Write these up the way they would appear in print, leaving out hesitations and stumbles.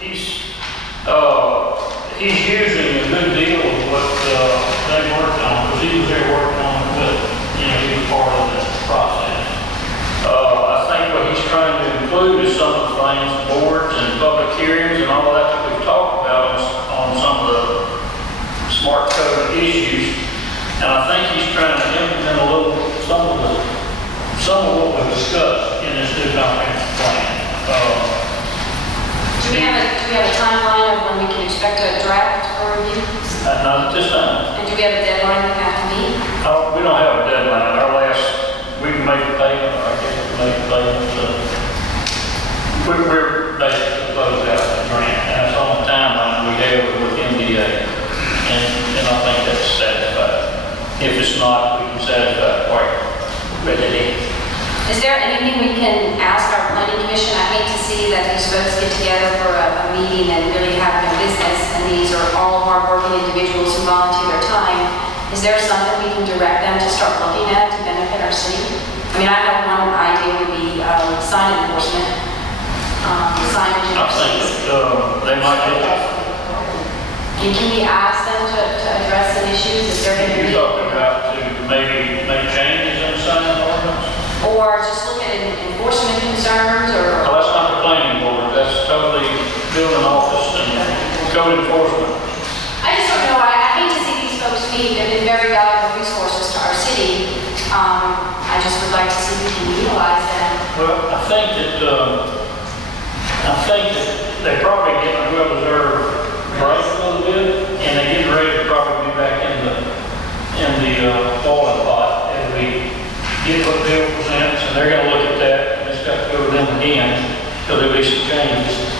he's using a good deal of what they worked on, because he was there working on it, but he was part of the process. I think what he's trying to include is some of the things, boards and public hearings and all that we've talked about on some of the smart code issues. And I think he's trying to implement some of what we've discussed in this new comprehensive plan. Do we have a timeline of when we can expect a draft or review? Not at this time. And do we have a deadline we have to meet? We don't have a deadline. We can make a payment, or I guess we make a payment. We're basically closed out the grant. And that's on the timeline we have with MDA. And I think that's satisfied. If it's not, we can satisfy it quite readily. Is there anything we can ask our planning commission? I hate to see that these folks get together for a meeting and really have no business, and these are all hardworking individuals who volunteer their time. Is there something we can direct them to start looking at to benefit our city? I mean, I have one idea would be sign enforcement. Signage. I think that they might get that. And can we ask them to address some issues? Is there going to be... You're talking about to maybe make changes in the sign ordinance? Or just look at enforcement concerns, or... Well, that's not the planning board. That's totally building office and code enforcement. I just don't know. I hate to see these folks leave. They've been very valuable resources to our city. I just would like to see if we can utilize them. Well, I think that they probably get a well-deserved break a little bit, and they get ready to probably be back in the boiling pot as we get what Bill presents, and they're going to look at that, and it's got to go to them again, because there'll be some changes.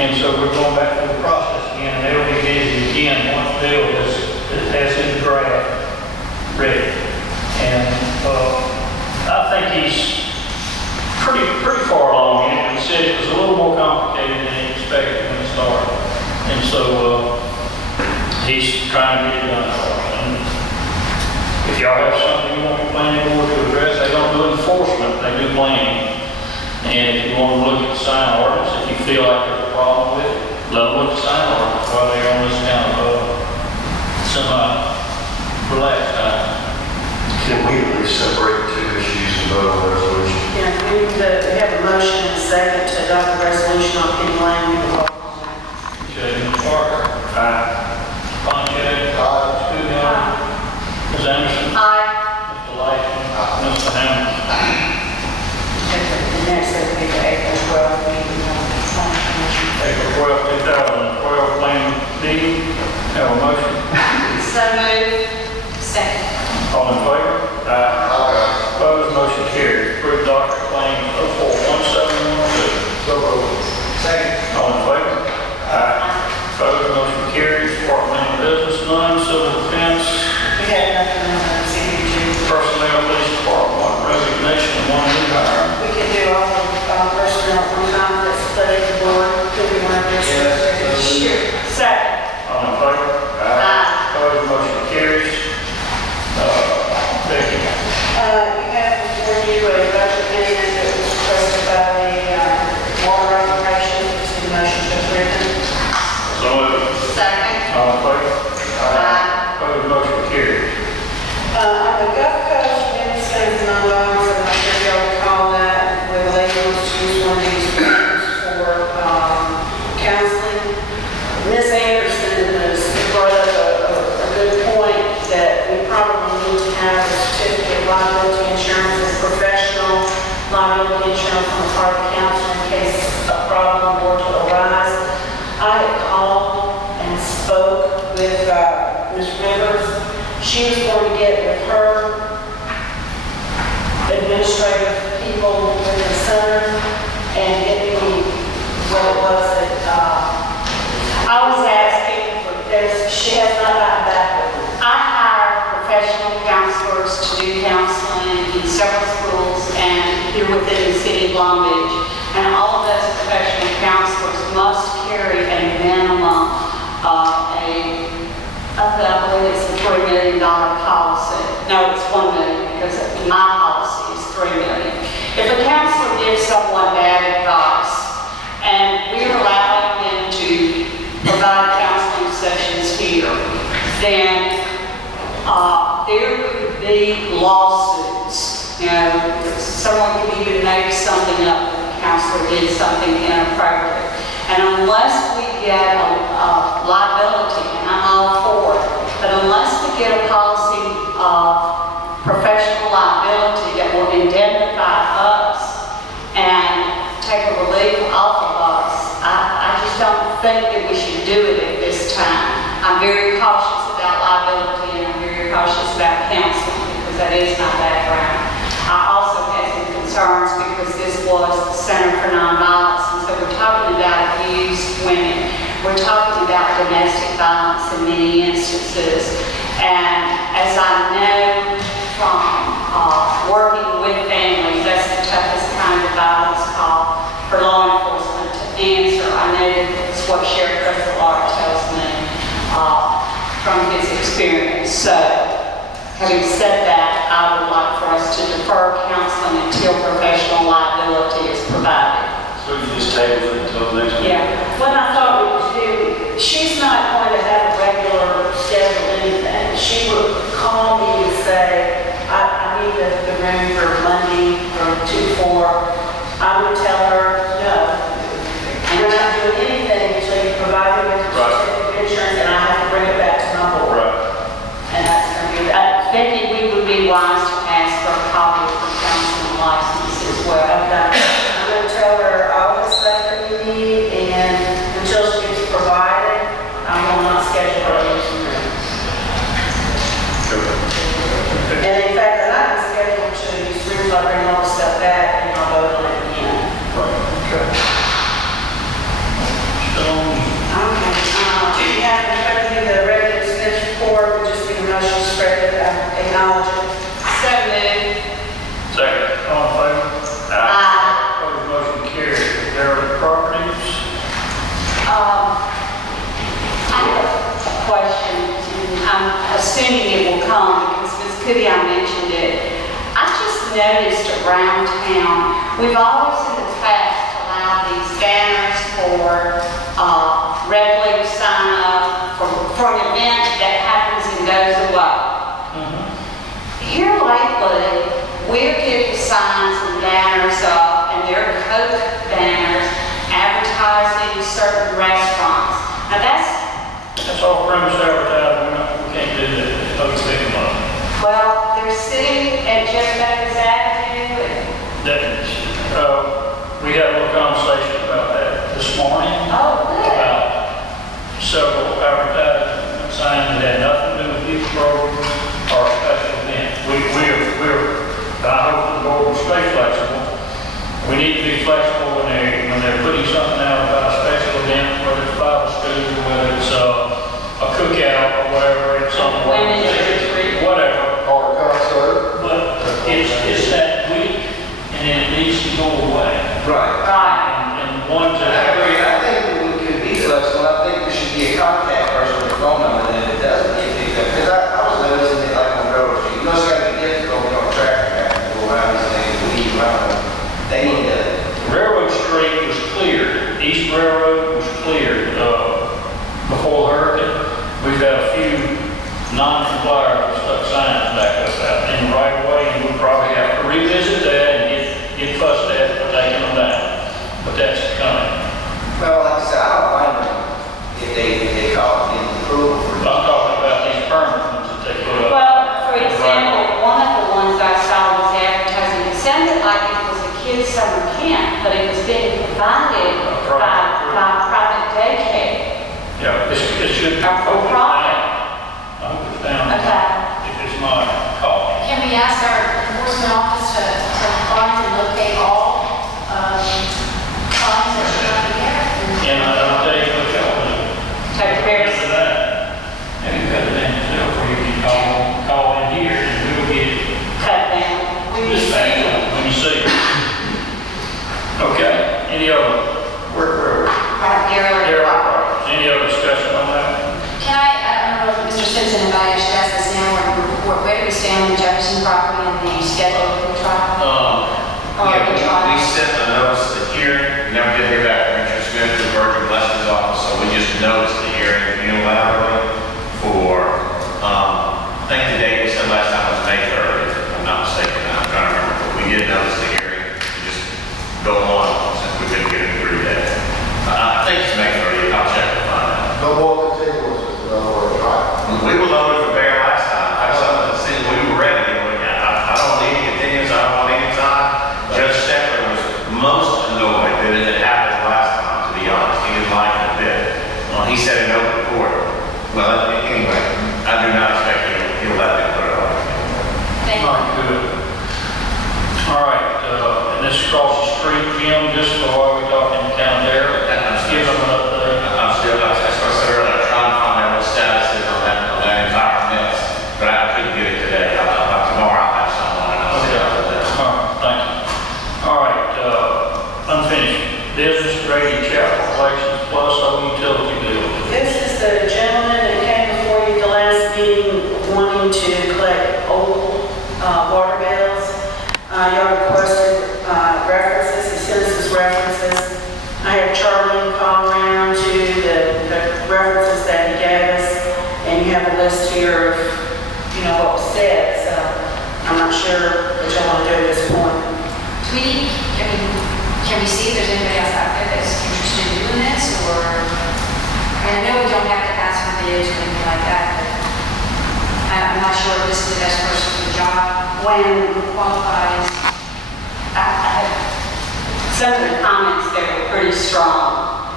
And so we're going back through the process again, and they'll be busy again once Bill has his draft ready. And I think he's pretty far along in it. He said it was a little more complicated than he expected when he started. And so he's trying to get it done for us. And if y'all have something you want the planning board to address, they don't do enforcement, they do planning. And if you want to look at the sign ordinance, if you feel like there's a problem with it, let them look at the sign ordinance while they're on this kind of semi-relaxed time. Can we at least separate two issues and vote on the resolution? Yeah, we have a motion and a second to adopt the resolution on Penny Lane. Okay, Ms. Parker. Aye. Bonjay. Aye. Studio. Ms. Anderson. Aye. Mr. Light. Mr. Hammond. The next is April 12th meeting on the planning commission. April 12, 2012, Plan D. Have a motion. So moved. Second. All in favor? Aye. Opposed, motion carried. Approved docket claims 041712. So moved. Second. All in favor? Aye. Opposed, motion carried. Departmental business, none. Civil defense. We had nothing on the CDG. Personnel, police department, one resignation and one new hire. We can do all of personnel at one time. Let's split it the board. Do we want to do it? Sure. Second. All in favor? Aye. Opposed, motion carries. Becky. You have before you a budget amendment that was requested by the water operation. It's a motion to approve it. So moved. Second. All in favor? Aye. Opposed, motion carries. On the Gulf Coast, Minnesota, and Loans, and I'm sure y'all recall that, where the lady wants to use one of these rooms for counseling. Ms. Anderson has brought up a good point that we probably need to have a certificate of liability insurance and professional liability insurance on the part of the council in case a problem were to arise. I had called and spoke with Ms. Rivers. She was going to get with her administrative people in the center and get me what it was that I was asking for. She has not gotten back with me. I hire professional counselors to do counseling in several schools and here within the city of Long Beach. And all of those professional counselors must carry a minimum of I believe it's a $3 million policy. No, it's $1 million because my policy is $3 million. If a counselor gives someone bad advice and we're allowing them to then there could be lawsuits. You know, someone could even make something up that the counselor did something inappropriate. And unless we get a liability, and I'm all for it, but unless we get a policy of professional liability that will indemnify us and take a relief off of us, I just don't think that we should do it at this time. I'm very cautious about liability and I'm very cautious about counseling because that is my background. I also had some concerns because this was the Center for Nonviolence, and so we're talking about abused women. We're talking about domestic violence in many instances. And as I know from working with families, that's the toughest kind of violence call for law enforcement to answer. I know that's what Sheriff Crestwater tells me from his experience. So, having said that, I would like for us to defer counseling until professional liability is provided. So you just table it until next week? Yeah, what I thought we would do, she's not going to have a regular schedule anything. She would call me and say, I need the room for Monday from 2 to 4. I would tell her, no, we're not doing anything until you provide me with the certificate of insurance and I have to bring it back to my board. Right. And that's going to be that. Becky, we would be wise to ask for a copy of the counseling license as well. Okay. I'm going to tell her all the stuff that we need, and until she gets provided, I will not schedule her in some room. And in fact, I'm not going to schedule to as soon as I bring all the stuff back, and I'll vote on it again. Okay. Okay. Do you have in front of you the regular expense report? We just need a motion to spread it, acknowledge it. So moved. Second. All in favor? Opposed, motion carried. Derelict properties. I have a question, and I'm assuming it will come because Ms. Cootie, I mentioned it. I just noticed around town, we've always in the past allowed these banners for Red Leaf sign up for an event that happens and goes away. Here lately, we're getting signs and banners up, and they're Coke banners advertising certain restaurants. Now That's all premise advertising. We can't do that. It's no big money. well, they're sitting at Jeff Davis Avenue, and We had a little conversation about that this morning. oh, good. About several advertising signs that had nothing to do with youth programs or special events. I hope the board will stay flexible. We need to be flexible when they're putting something out about a special event, whether it's Bible school, whether it's a cookout or whatever, it's something. Women's retreat. Whatever. Or concert. But it's that week and then it needs to go away. Right. Right. And one to. I agree. I think that we could be flexible. I think there should be a contact person with a phone number, and if it doesn't get picked up, because I was noticing it like on Railroad Street. You know, it's got to be difficult when you're on traffic back and go around these things, leave around. They need to. Railroad Street was cleared. East Railroad was cleared before the hurricane. We've got a few non-compliers with stuck signs back us out in the right of way, and we'll probably have to revisit that and get fussed at for taking them down. But that's coming. Well, like I said, I don't mind them if they call and get approval for. I'm talking about these permanent ones that they put up. Well, for example, one of the ones I saw was advertising, it sounded like it was a kids' summer camp, but it was being provided by private daycare. Yeah, it should be. For profit. I hope it's down. Okay. If it's not, call me. Can we ask our enforcement office to find and locate all signs that should not be there? And I'll tell you what y'all do. Take care. For that, and you cut it down yourself, or you can call in here and we'll get it Cut down. dispatched when you see it. Okay, any other, where, Derelict property. any other discussion on that? Can I don't know if Mr. Simpson, if I should ask this now, where do we stand on the Jefferson property and the schedule for the trial? We sent a notice of the hearing, never did hear back from Richard Smith, the Virgin Blessings office, so we just noticed the hearing unilaterally for No more continuances, in other words, right? We were loaded for bear last time. I said we were ready. I don't need continuance, I don't want any time. Judge Stepper was most annoyed that it happened last time, to be honest. He didn't like it a bit. Well, he said in open court. Well, anyway, I do not expect he'll let me put it on. Thank you. All right, good. All right, and this is across the street, Jim, just while we're talking down there, let's give them an update. I'm still, as I said earlier, trying to find out what status is on that entire mess, but I couldn't get it today. Tomorrow I'll have someone and I'll see how it is. All right, thank you. All right, unfinished business, Grady Chapel Collections Plus, utility bill. This is the gentleman that came before you the last meeting wanting to collect old water bills. Y'all requested references, he sent us his references. I had Charlie call around to the references that he gave us, and you have a list here of, what was said, so I'm not sure what y'all want to do at this point. Do we need, can we see if there's anybody else out there that's interested in doing this, or, I know we don't have to ask for bids or anything like that, but I'm not sure if this is the best person for the job, when qualifies. Some of the comments there were pretty strong,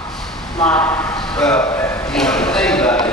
like, Well, the thing about